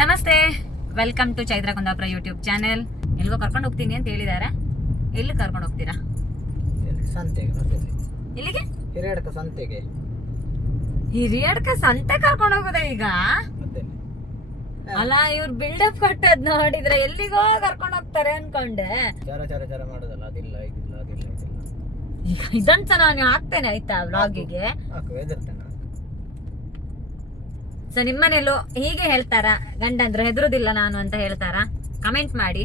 ನಮಸ್ತೆ, welcome to Chaitra Kundapura YouTube channel. ಎಲ್ಗೋ ಕರ್ಕೊಂಡು ಹೋಗ್ತೀನಿ ಅಂತ ಹೇಳಿದ್ದಾರೆ. ಎಲ್ಲಿ ಕರ್ಕೊಂಡು ಹೋಗ್ತೀರಾ? ಸಂತೆಗೆ. ಇಲ್ಲಿಗೆ ಹಿರಿಯಡ್ಕ ಸಂತೆಗೆ. ಹಿರಿಯಡ್ಕ ಸಂತೆ ಕರ್ಕೊಂಡು ಹೋಗೋದ ಈಗ? ಅಲ್ಲ, ಇವ್ರು ಬಿಲ್ಡಪ್ ಕೊಟ್ಟದ್ ನೋಡಿದ್ರೆ ಎಲ್ಲಿಗೋ ಕರ್ಕೊಂಡು ಹೋಗ್ತಾರೆ ಅನ್ಕೊಂಡೆ. ಚರ ಮಾಡೋದಲ್ಲ, ಅದಿಲ್ಲ ಇದಿಲ್ಲ ಅದಿಲ್ಲ ಇದಿಲ್ಲ. ಈಗ ಇದಂತ ನಾನು ಹಾಕ್ತೇನೆ ಆಯ್ತಾ ವ್ಲಾಗಿಗೆ. ಸೊ ನಿಮ್ಮನೇಲೂ ಹೀಗೆ ಹೇಳ್ತಾರ, ಗಂಡಂದ್ರು ಹೆದರುದಿಲ್ಲ ನಾನು ಅಂತ ಹೇಳ್ತಾರ? ಕಮೆಂಟ್ ಮಾಡಿ.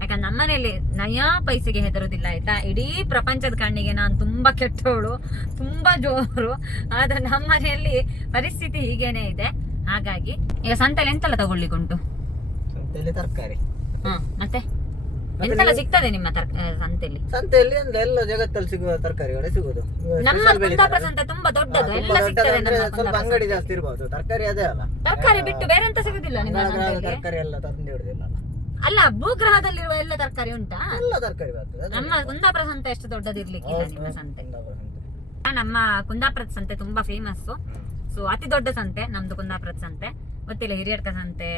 ಯಾಕಂದ್ರೆ ನಮ್ಮನೇಲಿ ನಯಾ ಪೈಸೆಗೆ ಹೆದರುದಿಲ್ಲ ಆಯ್ತಾ. ಇಡೀ ಪ್ರಪಂಚದ ಕಣ್ಣಿಗೆ ನಾನು ತುಂಬಾ ಕೆಟ್ಟವಳು, ತುಂಬಾ ಜೋರು. ಆದ್ರೆ ನಮ್ಮನೆಯಲ್ಲಿ ಪರಿಸ್ಥಿತಿ ಹೀಗೇನೆ ಇದೆ. ಹಾಗಾಗಿ ಈಗ ಸಂತೆಯಲ್ಲಿ ಎಂತೆಲ್ಲ ತಗೊಳ್ಳಿಕ್ಕುಂಟು? ಸಂತೆಯಲ್ಲಿ ತರಕಾರಿ. ಮತ್ತೆ ಎಂತೆಲ್ಲ ಸಿಗ್ತದೆ ನಿಮ್ಮ ಸಂತೆಯಲ್ಲಿ ಅಂದ್ರೆ ಎಲ್ಲ ಜಗತ್ತಲ್ಲಿ ಸಿಗುವ ತರಕಾರಿಗಳೇ ಸಿಗುದು. ನಮ್ಮ ಕುಂದಾಪುರ ಸಂತೆ ತುಂಬಾ ದೊಡ್ಡದು, ಎಲ್ಲ ಸಿಗ್ತದೆ. ಸ್ವಲ್ಪ ಅಂಗಡಿ ಜಾಸ್ತಿ ಇರ್ಬೋದು, ತರಕಾರಿ ಅದೇ ಅಲ್ಲ. ತರಕಾರಿ ಬಿಟ್ಟು ಬೇರೆ ಎಂತ ಸಿಗುದಿಲ್ಲ ನಿಮ್ಮ ತರಕಾರಿ ಎಲ್ಲ ತಂದು ಇಡುದಿಲ್ಲ ಅಲ್ಲ. ಭೂಗ್ರಹದಲ್ಲಿರುವ ಎಲ್ಲ ತರಕಾರಿ ಉಂಟಾ? ಎಲ್ಲ ತರಕಾರಿ ಬರ್ತದೆ. ನಮ್ಮ ಕುಂದಾಪುರ ಸಂತೆ ಎಷ್ಟು ದೊಡ್ಡದಿರ್ಲಿಕ್ಕಿಲ್ಲ ನಿಮ್ಮ ಸಂತೆ. ನಮ್ಮ ಕುಂದಾಪುರದ ಸಂತೆ ತುಂಬಾ ಫೇಮಸ್. ಸೊ ಅತಿ ದೊಡ್ಡ ಸಂತೆ ನಮ್ದು ಕುಂದಾಪುರದ ಸಂತೆ. ಗೊತ್ತಿಲ್ಲ ಹಿರಿಯಡ್ಕ ಸಂತೆ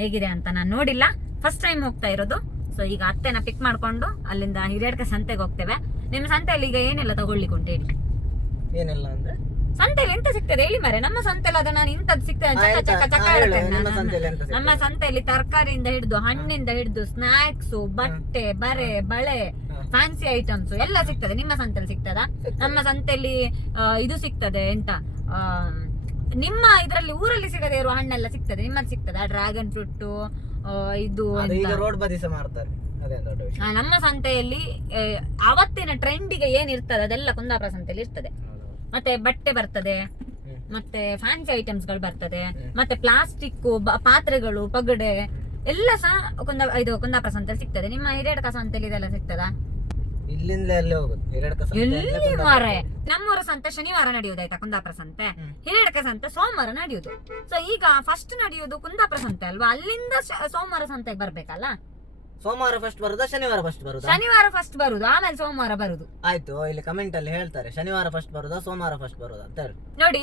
ಹೇಗಿದೆ ಅಂತ ನಾನು ನೋಡಿಲ್ಲ, ಫಸ್ಟ್ ಟೈಮ್ ಹೋಗ್ತಾ ಇರೋದು. ಸೊ ಈಗ ಅತ್ತೆನ ಪಿಕ್ ಮಾಡ್ಕೊಂಡು ಅಲ್ಲಿಂದ ಹಿರಿಯಡ್ಕ ಸಂತೆಗೆ ಹೋಗ್ತೇವೆ. ನಿಮ್ಮ ಸಂತೆಯಲ್ಲಿ ಈಗ ಏನೆಲ್ಲ ತಗೊಳ್ಳಿಕ್ಕೆ ಉಂಟು ಹೇಳಿ? ಏನೆಲ್ಲ ಅಂದ್ರೆ ಸಂತೆಯಲ್ಲಿ ಎಂತ ಸಿಗ್ತದೆ ಹೇಳಿ ಮಾರೆ. ನಮ್ಮ ಸಂತೆಲ್ಲ ಅದ ನಾನು ಇಂಥದ್ದು ಸಿಗ್ತದೆ ಚಕ ಹೇಳ್ತೇನೆ. ನಮ್ಮ ಸಂತೆಯಲ್ಲಿ ತರಕಾರಿಯಿಂದ ಹಿಡಿದು, ಹಣ್ಣಿಂದ ಹಿಡಿದು, ಸ್ನಾಕ್ಸ್, ಬಟ್ಟೆ, ಬಳೆ, ಫ್ಯಾನ್ಸಿ ಐಟಮ್ಸ್ ಎಲ್ಲ ಸಿಗ್ತದೆ. ನಿಮ್ಮ ಸಂತೆಯಲ್ಲಿ ಸಿಗ್ತದ? ನಮ್ಮ ಸಂತೆಯಲ್ಲಿ ಇದು ಸಿಗ್ತದೆ, ಎಂತ ನಿಮ್ಮ ಇದ್ರಲ್ಲಿ ಊರಲ್ಲಿ ಸಿಗದೆ ಇರುವ ಹಣ್ಣೆಲ್ಲ ಸಿಗ್ತದೆ. ನಿಮ್ಮಲ್ಲಿ ಸಿಗ್ತದ? ಡ್ರ್ಯಾಗನ್ ಫ್ರೂಟ್, ಇದು ರೋಡ್ ಬದಿ ಸಹ ಮಾಡ್ತಾರೆ. ನಮ್ಮ ಸಂತೆಯಲ್ಲಿ ಅವತ್ತಿನ ಟ್ರೆಂಡಿಗೆ ಏನ್ ಇರ್ತದೆ ಅದೆಲ್ಲ ಕುಂದಾಪುರ ಸಂತೆಯಲ್ಲಿ ಇರ್ತದೆ. ಮತ್ತೆ ಬಟ್ಟೆ ಬರ್ತದೆ, ಮತ್ತೆ ಫ್ಯಾನ್ಸಿ ಐಟಮ್ಸ್ ಗಳು ಬರ್ತದೆ, ಮತ್ತೆ ಪ್ಲಾಸ್ಟಿಕ್ ಪಾತ್ರೆಗಳು, ಪಗಡೆ ಎಲ್ಲ ಸಹ ಕುಂದಾಪುರ ಸಂತೆಯಲ್ಲಿ ಸಿಗ್ತದೆ. ನಿಮ್ಮ ಹಿರಿಯಡ್ಕ ಸಂತೆಯಲ್ಲಿ ಇದೆಲ್ಲ ಸಿಗ್ತದಾ? ಎಲ್ಲಿ ಮಾರೆ, ನಮ್ಮೂರ ಸಂತೆ ಶನಿವಾರ ನಡೆಯುವುದಾಯ್ತಾ ಕುಂದಾಪುರ ಸಂತೆ. ಹಿರಿಯಡ್ಕ ಸಂತೆ ಸೋಮವಾರ ನಡೆಯುದು. ಸೊ ಈಗ ಫಸ್ಟ್ ನಡೆಯುವುದು ಕುಂದಾಪುರ ಸಂತೆ ಅಲ್ವಾ, ಅಲ್ಲಿಂದ ಸೋಮವಾರ ಸಂತೆಗೆ ಬರ್ಬೇಕಲ್ಲ. ಸೋಮವಾರ ಫಸ್ಟ್ ಬರುದಾ ಶನಿವಾರ ಫಸ್ಟ್ ಬರುದಾ? ಶನಿವಾರ ಫಸ್ಟ್ ಬರುದು, ಆಮೇಲೆ ಸೋಮವಾರ ಬರುದು. ಆಯ್ತು, ಇಲ್ಲಿ ಕಮೆಂಟ್ ಅಲ್ಲಿ ಹೇಳ್ತಾರೆ ಶನಿವಾರ ಫಸ್ಟ್ ಬರುದಾ ಸೋಮವಾರ ಫಸ್ಟ್ ಬರುದಾ ಅಂತ ಹೇಳಿ. ನೋಡಿ,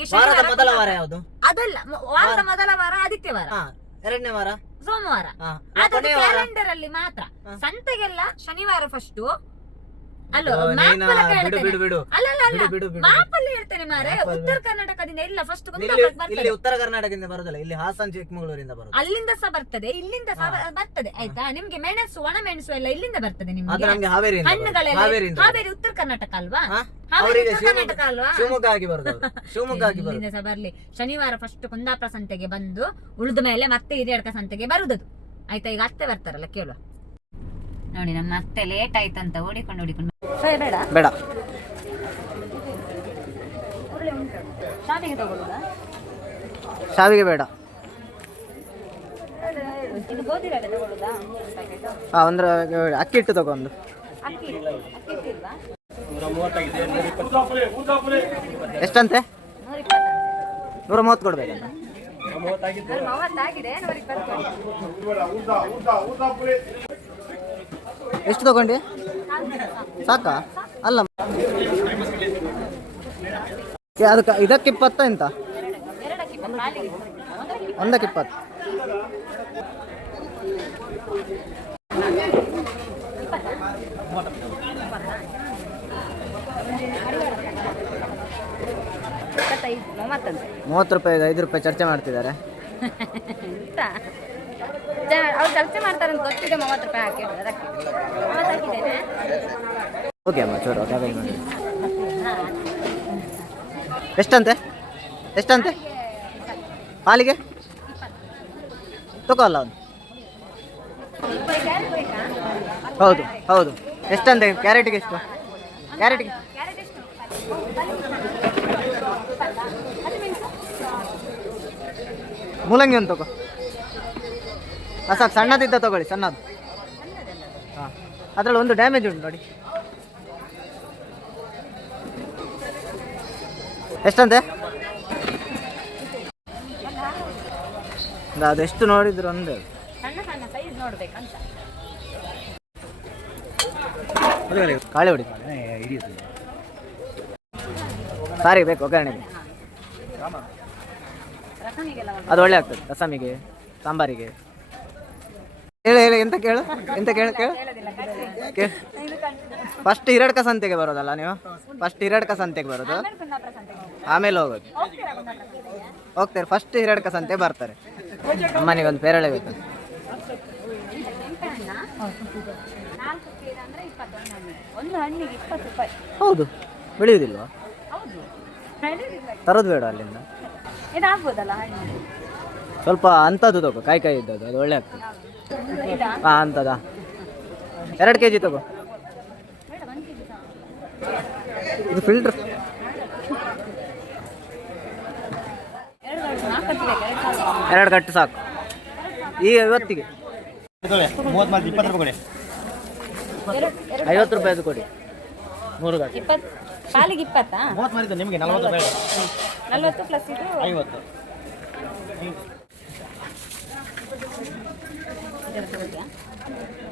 ಮೊದಲ ವಾರ ಯಾವುದು? ಅದಲ್ಲ, ವಾರದ ಮೊದಲ ವಾರ ಆದಿತ್ಯವಾರ, ಎರಡನೇ ವಾರ ಸೋಮವಾರ. ಕ್ಯಾಲೆಂಡರ್ ಅಲ್ಲಿ ಮಾತ್ರ. ಸಂತೆಗೆಲ್ಲ ಶನಿವಾರ ಫಸ್ಟ್. ಮಾಪಲ್ಲಿ ಹೇಳ್ತೇನೆ ಮಾರೆ. ಉತ್ತರ ಕರ್ನಾಟಕದಿಂದ ಇಲ್ಲ, ಫಸ್ಟ್ ಉತ್ತರ ಕರ್ನಾಟಕದಿಂದ ಬರುದಲ್ಲ, ಇಲ್ಲಿ ಹಾಸನ ಚಿಕ್ಕಮಗಳೂರಿಂದ ಬರುದು. ಅಲ್ಲಿಂದ ಸಹ ಬರ್ತದೆ, ಇಲ್ಲಿಂದ ಸಹ ಬರ್ತದೆ ಆಯ್ತಾ. ನಿಮ್ಗೆ ಮೆಣಸು, ಒಣ ಮೆಣಸು ಎಲ್ಲ ಇಲ್ಲಿಂದ ಬರ್ತದೆ. ನಿಮ್ಗೆ ಹಣ್ಣುಗಳೆಲ್ಲ ಹಾವೇರಿ ಉತ್ತರ ಕರ್ನಾಟಕ ಅಲ್ವಾ? ಕರ್ನಾಟಕ ಅಲ್ವಾ? ಇಲ್ಲಿಂದ ಸಹ ಬರ್ಲಿ. ಶನಿವಾರ ಫಸ್ಟ್ ಕುಂದಾಪುರ ಸಂತೆಗೆ ಬಂದು ಉಳಿದ ಮೇಲೆ ಮತ್ತೆ ಹಿರಿಯಡ್ಕ ಸಂತೆಗೆ ಬರುದದು ಆಯ್ತಾ. ಈಗ ಅತ್ತೆ ಬರ್ತಾರಲ್ಲ ಕೇಳುವ. ನೋಡಿ, ನಮ್ಮ ಅತ್ತೆ ಲೇಟ್ ಆಯ್ತಂತ ಓಡಿಕೊಂಡು ಬೇಡ ಬೇಡ ಶಾವಿಗೆ ತಗೊಳ್ಳುದಾ? ಶಾವಿಗೆ ಬೇಡ, ಗೋಧಿ ಬೇಡ ತಗೊಳ್ಳುದಾ? ಅಂದ್ರೆ ಅಕ್ಕಿ ಹಿಟ್ಟು ತಗೊಂಡು. ಎಷ್ಟಂತೆ? 130 ಕೊಡ್ಬೇಕಂತ. ಎಷ್ಟು ತಗೊಂಡಿ? ಸಾಕಾ? ಅಲ್ಲ, ಅದಕ್ಕೆ ಇದಕ್ಕೆ 20 ಎಂತ? ಒಂದಕ್ಕೆ 20. ₹30, ₹5 ಚರ್ಚೆ ಮಾಡ್ತಿದ್ದಾರೆ. ಅವ್ರು ಚರ್ಚೆ ಮಾಡ್ತಾರೆ ಅಂತ ಗೊತ್ತಿದೆ. ₹30 ಹಾಕಿದ್ರು, ಅದಕ್ಕೆ ಹಾಕಿದ್ದೇನೆ. ಓಕೆ ಅಮ್ಮ, ಚೂರು ಎಷ್ಟಂತೆ? ಹಾಲಿಗೆ ತಗೋಲ್ಲ ಅವನು. ಹೌದು. ಎಷ್ಟಂತೆ? ಕ್ಯಾರೆಟ್ಗೆ ಎಷ್ಟು? ಕ್ಯಾರೆಟ್ಗೆ ಮೂಲಂಗಿ ಒಂದು ತಗೋ. ಸಾಕು, ಸಣ್ಣದಿದ್ದ ತಗೊಳ್ಳಿ, ಸಣ್ಣದು. ಅದರಲ್ಲಿ ಒಂದು ಡ್ಯಾಮೇಜ್ ಉಂಟು ನೋಡಿ. ಎಷ್ಟಂತೆ? ಅದೆಷ್ಟು ನೋಡಿದ್ರು ಒಂದು ಕಾಳಿ ಹೊಡಿ ಸಾರಿಗೆ ಬೇಕು ಒಗ್ಗರಣೆಗೆ. ಅದು ಒಳ್ಳೆ ಆಗ್ತದೆ ರಸಮಿಗೆ. ಸಾಂಬಾರಿಗೆ. ಹೇಳು ಎಂತ ಕೇಳು ಕೇಳು. ಫಸ್ಟ್ ಹಿರಡ್ಕ ಸಂತೆಗೆ ಬರೋದಲ್ಲ ನೀವು? ಫಸ್ಟ್ ಹಿರಡ್ಕ ಸಂತೆಗೆ ಬರೋದು, ಆಮೇಲೆ ಹೋಗೋದು. ಹೋಗ್ತಾರೆ, ಫಸ್ಟ್ ಹಿರಡ್ಕ ಸಂತೆ ಬರ್ತಾರೆ. ಅಮ್ಮನಿಗೊಂದು ಪೇರಳೆ ಬೇಕು. ಹೌದು, ಬೆಳೆಯುವುದಿಲ್ವಾ? ತರೋದು ಬೇಡ ಅಲ್ಲಿಂದ. ಸ್ವಲ್ಪ ಅಂಥದ್ದು ತಗೋ, ಕಾಯಿ ಇದ್ದದ್ದು, ಅದು ಒಳ್ಳೆ ಆಗ್ತದೆ. ಹಾಂ, ಅಂಥದ್ದಾ? 2 kg ತಗೋ. ಇದು ಫಿಲ್ಟರ್. 2 ಕಟ್ಟು ಸಾಕು ಈಗ ಇವತ್ತಿಗೆ. 50 ರೂಪಾಯಿ ಕೊಡಿ. 3 ಕಟ್ಟು. ಕಾಲಿಗೆ 20. 30 ಮಾಡಿದ್ದು ನಿಮಗೆ 40 ರೂಪಾಯಿ. 40 ಪ್ಲಸ್ ಇದು 50.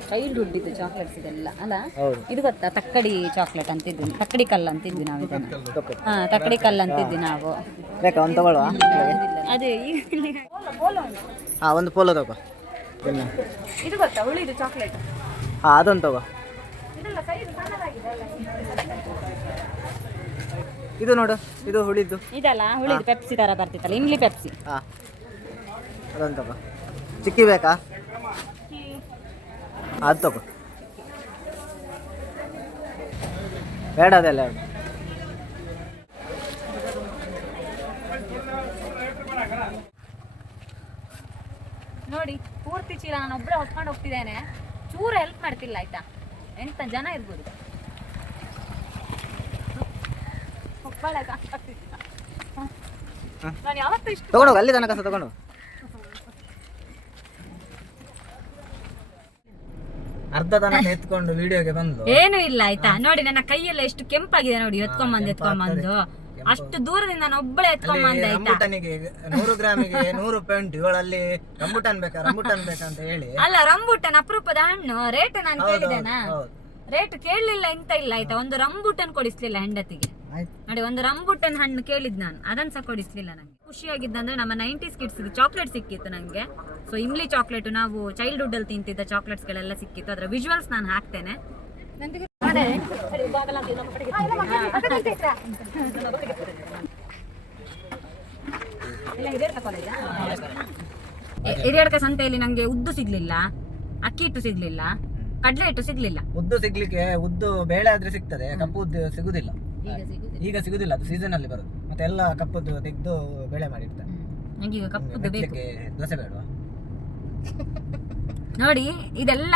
ಚೈಲ್ಡ್ಹುಡ್ ಇದು ಚಾಕ್ಲೇಟ್ಸ್ ಇದೆಲ್ಲ ಅಲ್ಲ. ಹೌದು. ಇದು ಗೊತ್ತಾ ತಕ್ಕಡಿ ಚಾಕ್ಲೇಟ್ ಅಂತಿದ್ವಿ, ತಕ್ಕಡಿ ಕಲ್ಲು ಅಂತಿದ್ವಿ ನಾವು ಇದನ್ನ. ಹಾ, ತಕ್ಕಡಿ ಕಲ್ಲು ಅಂತಿದ್ವಿ ನಾವು. ಬೇಕಾ ಒಂದು ತಗೊಳ್ಳುವ? ಅದೇ ಹಾಂ, ಒಂದು ಪೋಲೋ ತಗೋ. ಇದು ಗೊತ್ತಾ ಉಳಿದು ಚಾಕ್ಲೇಟ್? ಹಾಂ, ಅದೊಂದು ತಗೋ. ಇದೆಲ್ಲ ಸೈಜ್ ಸಣ್ಣದಾಗಿದೆ ಅಲ್ಲ. ಇದು ನೋಡು, ಇದು ಹುಳಿದ್ದು. ಇದಲ್ಲ ಉಳಿದು ಪೆಪ್ಸಿ ತರ ಬರ್ತಿತ್ತಲ್ಲ, ಇಮ್ಲಿ ಪೆಪ್ಸಿ. ಹಾಂ, ಅದೊಂದು ತಗೋ. ಚಿಕ್ಕಿ ಬೇಕಾ? ಅದು ತಗೋ. ಬೇಡ ಅದೆಲ್ಲ. ನೋಡಿ, ಪೂರ್ತಿ ಚೀಲ ನಾನು ಒಬ್ಬಳೆ ಹೊತ್ಕೊಂಡು ಹೋಗ್ತಿದ್ದೇನೆ. ಚೂರು ಹೆಲ್ಪ್ ಮಾಡ್ತಿಲ್ಲ ಆಯ್ತಾ. ಎಂತ ಜನ ಇರ್ಬೋದು. ನಾನು ಯಾವತ್ತೂ ಇಷ್ಟು ತಗೊಂಡು ಅಲ್ಲಿ ತನಕ ತಗೊಂಡು. ಅರ್ಧ ತನಕ ಎತ್ಕೊಂಡು ವಿಡಿಯೋಗೆ ಬಂದು ಏನು ಇಲ್ಲ ಆಯ್ತಾ. ನೋಡಿ ನನ್ನ ಕೈಯೆಲ್ಲ ಎಷ್ಟು ಕೆಂಪಾಗಿದೆ ನೋಡಿ. ಎತ್ಕೊಂಬಂದು ಅಷ್ಟು ದೂರದಿಂದ ನಾನು ಒಬ್ಬಳೆ ಎತ್ಕೊಂಬಂದೆ ಆಯ್ತಾ. ರಂಬುಟನಿಗೆ 100 ಗ್ರಾಮಿಗೆ 100 ರೂಪಾಯಿ ಉಂಟು. ಇವಳಲ್ಲಿ ರಂಬುಟನ್ ಬೇಕಾ ಅಂತ ಹೇಳಿ. ಅಲ್ಲ, ರಂಬುಟನ್ ಅಪರೂಪದ ಹಣ್ಣು. ರೇಟ್ ನಾನು ಕೇಳಿದೇನಾ? ರೇಟ್ ಕೇಳಲಿಲ್ಲ, ಎಂತ ಇಲ್ಲ ಆಯ್ತಾ. ಒಂದು ರಂಬುಟನ್ ಕೊಡಿಸ್ಲಿಲ್ಲ ಹೆಂಡತಿಗೆ. ನೋಡಿ, ಒಂದು ರಂಬುಟನ್ ಹಣ್ಣು ಕೇಳಿದ್ ನಾನು, ಅದನ್ನ ಸಹ ಕೊಡಿಸ್ಲಿಲ್ಲ ನಂಗೆ. ಖುಷಿಯಾಗಿದ್ದಂದ್ರೆ ನಮ್ಮ 90s ಕಿಡ್ಸ್ ಚಾಕ್ಲೇಟ್ ಸಿಕ್ಕಿತ್ತು ನಂಗೆ. ಸೊ ಇಮ್ಲಿ ಚಾಕ್ಲೇಟ್, ನಾವು ಚೈಲ್ಡ್ಹುಡ್ ಅಲ್ಲಿ ತಿಂತಿದ್ದ ಚಾಕ್ಲೇಟ್ಸ್ ಗಳೆಲ್ಲ ಸಿಕ್ಕಿತ್ತು. ಅದರ ವಿಜುವಲ್ಸ್ ನಾನು ಹಾಕ್ತೇನೆ. ಹಿರಿಯಡ್ಕ ಸಂತೆಯಲ್ಲಿ ನಂಗೆ ಉದ್ದು ಸಿಗ್ಲಿಲ್ಲ, ಅಕ್ಕಿ ಹಿಟ್ಟು ಸಿಗ್ಲಿಲ್ಲ, ಕಡ್ಲೆ ಹಿಟ್ಟು ಸಿಗ್ಲಿಲ್ಲ. ಉದ್ದು ಸಿಗ್ಲಿಕ್ಕೆ ಉದ್ದು ಬೇಳೆ ಆದ್ರೆ ಸಿಗ್ತದೆ, ಕಪ್ಪು ಉದ್ದು ಸಿಗುದಿಲ್ಲ. ಈಗ ಸಿಗುದಿಲ್ಲ, ಅದು ಸೀಸನ್ ಅಲ್ಲಿ ಬರೋದು. ಮತ್ತೆ ಎಲ್ಲ ಕಪ್ಪುದ್ದು ತೆಗೆದು ಬೇಳೆ ಮಾಡಿರ್ತಾರೆ. ನಂಗೆ ಈಗ ಕಪ್ಪುದ್ದು ಬೇಕು. ದೋಸೆ ಬೇಡವಾ? ನೋಡಿ, ಇದೆಲ್ಲ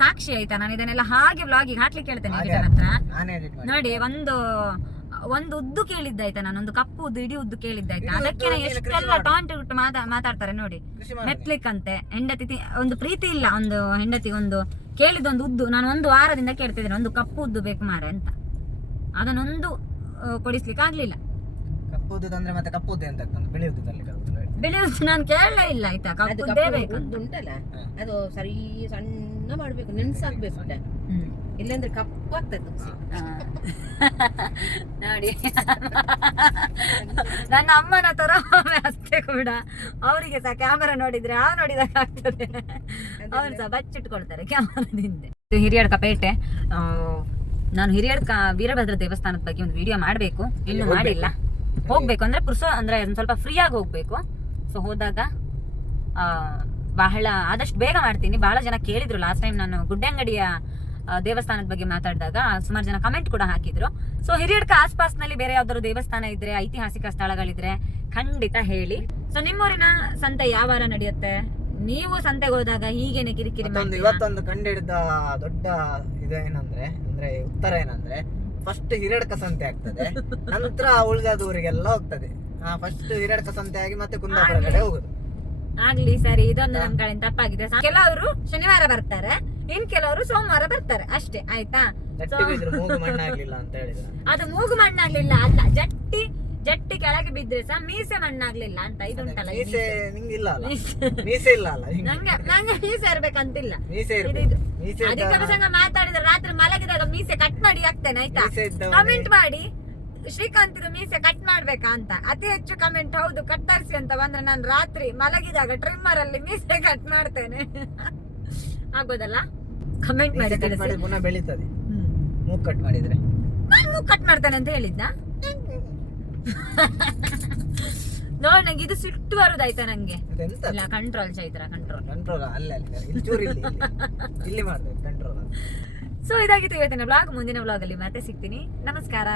ಸಾಕ್ಷಿ ಆಯ್ತಾ. ನಾನು ಇದನ್ನೆಲ್ಲ ಹಾಗೆ ವ್ಲಾಗಿಗೆ ಹಾಕ್ಲಿಕ್ಕೆ ಹೇಳ್ತೇನೆ ಹತ್ರ. ನೋಡಿ, ಒಂದು ಉದ್ದು ಕೇಳಿದ್ದಾಯ್ತಾ, ನಾನೊಂದು ಕಪ್ಪು ಉದ್ದು, ಇಡೀ ಉದ್ದು ಕೇಳಿದ್ದಾಯ್ತಾ. ಅದಕ್ಕೆ ಎಷ್ಟೆಲ್ಲ ಟಾಂಟ್ ಬಿಟ್ಟು ಮಾತಾಡ್ತಾರೆ ನೋಡಿ. ಮೆಟ್ಲಿಕ್ಕಂತೆ ಹೆಂಡತಿ ಒಂದು ಪ್ರೀತಿ ಇಲ್ಲ. ಒಂದು ಹೆಂಡತಿ ಒಂದು ಕೇಳಿದೊಂದು ಉದ್ದು ನಾನು 1 ವಾರದಿಂದ ಕೇಳ್ತಿದ್ದೇನೆ, ಒಂದು ಕಪ್ಪು ಉದ್ದು ಬೇಕು ಮಾರೆ ಅಂತ. ಅದನ್ನೊಂದು ಕೊಡಿಸ್ಲಿಕ್ಕೆ ಆಗ್ಲಿಲ್ಲ. ಕಪ್ಪುದ್ದು ತಂದ್ರೆ ಮತ್ತೆ ಕಪ್ಪುದ್ದು ಅಂತ ಬೆಳೆಯುವುದು ನಾನು ಕೇಳಲೇ ಇಲ್ಲ ಆಯ್ತಾ. ಕಪ್ಪುದ್ದೇ ಬೇಕು ಉಂಟಲ್ಲ, ಅದು ಸರಿ ಸಣ್ಣ ಮಾಡ್ಬೇಕು, ನೆನ್ಸಾಕ್ಬೇಕು. ಇಲ್ಲಾಂದ್ರೆ ಕಪ್ಪಾಗ್ತದೆ. ನೋಡಿ, ನನ್ನ ಅಮ್ಮನ ತರ ಅಷ್ಟೇ ಕೂಡ. ಅವರಿಗೆ ಸಹ ಕ್ಯಾಮರಾ ನೋಡಿದ್ರೆ ನೋಡಿದಾಗ ಆಗ್ತದೆ. ಅವ್ರು ಸಹ ಬಚ್ಚಿಟ್ಕೊಳ್ತಾರೆ ಕ್ಯಾಮರಾದಿಂದ. ಹಿರಿಯಡ್ಕ ಪೇಟೆ. ನಾನು ಹಿರಿಯಡ್ಕ ವೀರಭದ್ರ ದೇವಸ್ಥಾನದ ಬಗ್ಗೆ ಒಂದು ವಿಡಿಯೋ ಮಾಡಬೇಕು, ಇನ್ನು ಮಾಡಿಲ್ಲ. ಹೋಗ್ಬೇಕು ಅಂದ್ರೆ ಅಂದ್ರೆ ಸ್ವಲ್ಪ ಫ್ರೀ ಆಗಿ ಹೋಗ್ಬೇಕು. ಸೊ ಹೋದಾಗ ಬಹಳ ಆದಷ್ಟು ಬೇಗ ಮಾಡ್ತೀನಿ. ಬಹಳ ಜನ ಕೇಳಿದ್ರು ಲಾಸ್ಟ್ ಟೈಮ್ ನಾನು ಗುಡ್ಡೆಂಗಡಿಯ ದೇವಸ್ಥಾನದ ಬಗ್ಗೆ ಮಾತಾಡಿದಾಗ. ಸುಮಾರು ಜನ ಕಮೆಂಟ್ ಕೂಡ ಹಾಕಿದ್ರು. ಸೊ ಹಿರಿಯಡ್ಕ ಆಸ್ಪಾಸ್ನಲ್ಲಿ ಬೇರೆ ಯಾವ್ದಾದ್ರು ದೇವಸ್ಥಾನ ಇದ್ರೆ, ಐತಿಹಾಸಿಕ ಸ್ಥಳಗಳಿದ್ರೆ ಖಂಡಿತ ಹೇಳಿ. ಸೊ ನಿಮ್ಮೂರಿನ ಸಂತೆ ಯಾವ ವಾರ ನಡೆಯುತ್ತೆ? ನೀವು ಸಂತೆಗೆ ಹೋದಾಗ ಹೀಗೇನೆ ಕಿರಿಕಿರಿ ಮಾಡ್ತೀರಾ? ಇವತ್ತೊಂದು ಕಂಡಿಡಿದ ದೊಡ್ಡ ಇದೇನಂದ್ರೆ ಉತ್ತರ ಏನಂದ್ರೆ, ಫಸ್ಟ್ ಹಿರಿಯಡ್ಕ ಸಂತೆ ಆಗ್ತದೆ, ನಂತರ ಉಳಿದ ಊರಿಗೆಲ್ಲ ಹೋಗ್ತದೆ. ಫಸ್ಟ್ ಹಿರಿಯಡ್ಕ ಸಂತೆ ಆಗಿ ಮತ್ತೆ ಕುಂದಾಪುರ ಕಡೆ ಹೋಗುದು. ಆಗ್ಲಿ ಸರಿ, ಇದೊಂದು ನಮ್ ಕಡೆ ತಪ್ಪಾಗಿದೆ. ಕೆಲವರು ಶನಿವಾರ ಬರ್ತಾರೆ, ಇನ್ ಕೆಲವರು ಸೋಮವಾರ ಬರ್ತಾರೆ ಅಷ್ಟೇ ಆಯ್ತಾ. ಮೂಗು ಮಣ್ಣಾಗ್ಲಿಲ್ಲ ಅಂತ ಹೇಳಿದ್ರೆ ಅದು ಮೂಗು ಮಣ್ಣಾಗ್ಲಿಲ್ಲ ಅಲ್ಲ, ಜಟ್ಟಿ ಕೆಳಗೆ ಬಿದ್ರೆ ಸಹ ಮೀಸೆ ಮಣ್ಣಾಗ್ಲಿಲ್ಲ ಅಂತ. ಇದುಂಟಲ್ಲ, ಮೀಸೆ ಇಲ್ಲ ಅಲ್ಲ, ನಂಗೆ ಮೀಸೆ ಇರ್ಬೇಕಂತಿಲ್ಲ. ಅಧಿಕ ಪ್ರಸಂಗ ಮಾತಾಡಿದ್ರೆ ರಾತ್ರಿ ಮಲಗಿದಾಗ ಮೀಸೆ ಕಟ್ ಮಾಡಿ ಹಾಕ್ತೇನೆ ಆಯ್ತಾ. ಕಮೆಂಟ್ ಮಾಡಿ ಶ್ರೀಕಾಂತ್ ಮೀಸೆ ಕಟ್ ಮಾಡ್ಬೇಕಾ ಅಂತ ಅತಿ ಹೆಚ್ಚು ಕಮೆಂಟ್ ಹೌದು ಕತ್ತರಿಸಿ ಅಂತ ಬಂದ್ರೆ ನಾನು ರಾತ್ರಿ ಮಲಗಿದಾಗ ಟ್ರಿಮ್ಮರ್ ಅಲ್ಲಿ ಮೀಸೆ ಕಟ್ ಮಾಡ್ತೇನೆ. ಆಗೋದಲ್ಲ? ಕಮೆಂಟ್ ಮಾಡಿ ಕಟ್ ಮಾಡಿ ಪುನಃ ಬೆಳೀತದೆ. ಮೂಗ್ ಕಟ್ ಮಾಡಿದ್ರೆ ನಾನು ಕಟ್ ಮಾಡ್ತೇನೆ ಅಂತ ಹೇಳಿದ್ದ. ನೋಡ್ ನಂಗೆ ಇದು ಸಿಟ್ಟು ಬರುದಾಯ್ತಾ ನಂಗೆ. ಅದೆಂತ ಇಲ್ಲ ಕಂಟ್ರೋಲ್ ಚೈತ್ರ ಕಂಟ್ರೋಲ್. ಕಂಟ್ರೋಲ್ ಅಲ್ಲೇ ಇಲ್ಲಿ ಚೂರು ಇಲ್ಲಿ ಮಾಡ್ಬೇಕು ಕಂಟ್ರೋಲ್. ಸೊ ಇದಾಗಿತ್ತು ಇವತ್ತಿನ ಬ್ಲಾಗ್. ಮುಂದಿನ ಬ್ಲಾಗ್ ಅಲ್ಲಿ ಮತ್ತೆ ಸಿಗ್ತೀನಿ. ನಮಸ್ಕಾರ.